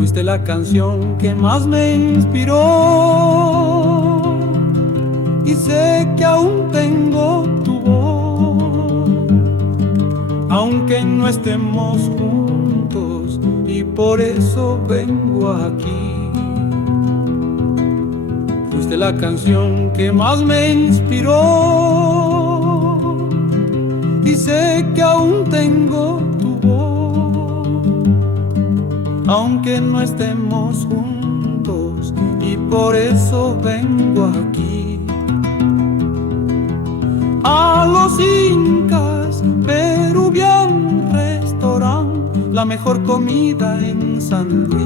Fuiste la canción que más me inspiró y sé que aún tengo tu voz, aunque no estemos juntos, y por eso vengo aquí. Fuiste la canción que más me inspiró y sé que aún tengo tu voz, aunque no estemos juntos, y por eso vengo aquí. A los Incas, Peruvian Restaurant, la mejor comida en San Luis.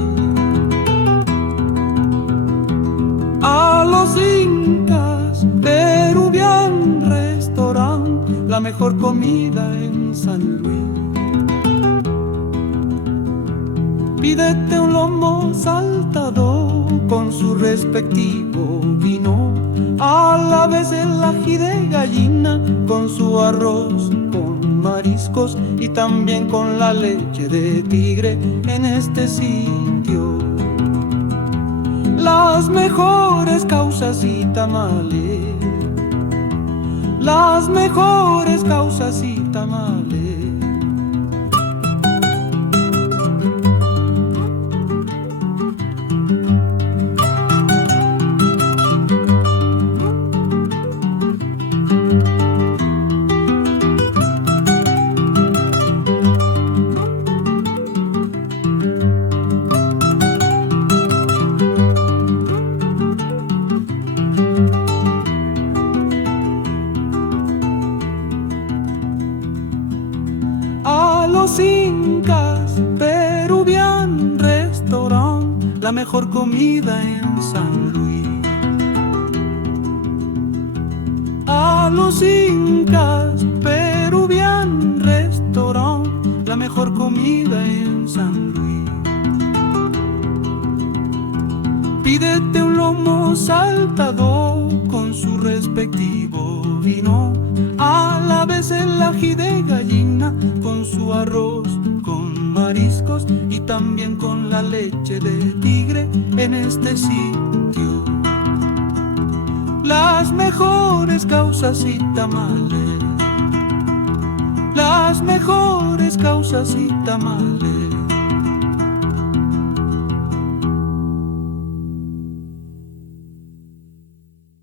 A los Incas, Peruvian Restaurant, la mejor comida en San Luis. Pídete un lomo saltado con su respectivo vino, a la vez el ají de gallina con su arroz con mariscos y también con la leche de tigre en este sitio. Las mejores causas y tamales, las mejores causas y tamales. A los Incas, Peruvian Restaurant, la mejor comida en San Luis. A los Incas, Peruvian Restaurant, la mejor comida en San Luis. Pídete un lomo saltado con su respectivo vino, a la vez el ají de gallina con su arroz con mariscos y también con la leche de tigre en este sitio. Las mejores causas y tamales, las mejores causas y tamales.